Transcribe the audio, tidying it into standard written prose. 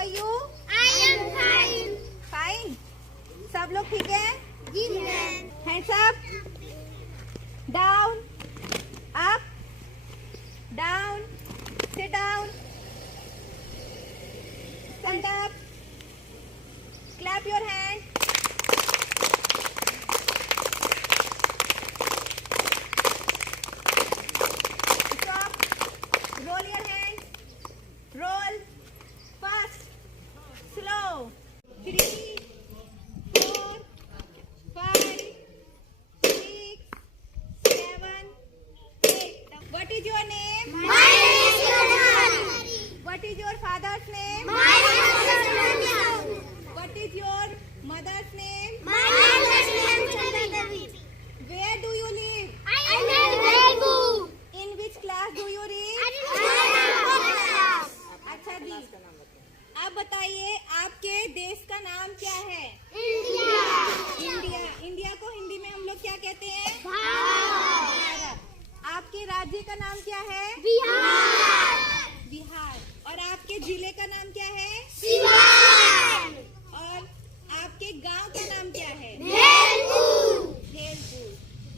Are you? I am fine. Fine. सब लोग ठीक है? जी ma'am. Hands up, down, up, down, sit down, stand up, clap your hand, stop, roll your hand, roll, fast, slow, 3, 4, 5, 6, 7, 8. What is your name? My name is Yudhari. What is your father's name? My name is Chandra. What is your mother's name? My name is Chandra. Where do you live? I am in Vegu. In which class do you read? I am in class. अच्छा जी, आप बताइए आपके देश का नाम क्या है? India. India. India को हिंदी में हम लोग क्या कहते हैं? भारत. भारत। आपके राज्य का नाम क्या है? बिहार. बिहार। और आपके जिले का नाम क्या है? शिवाय.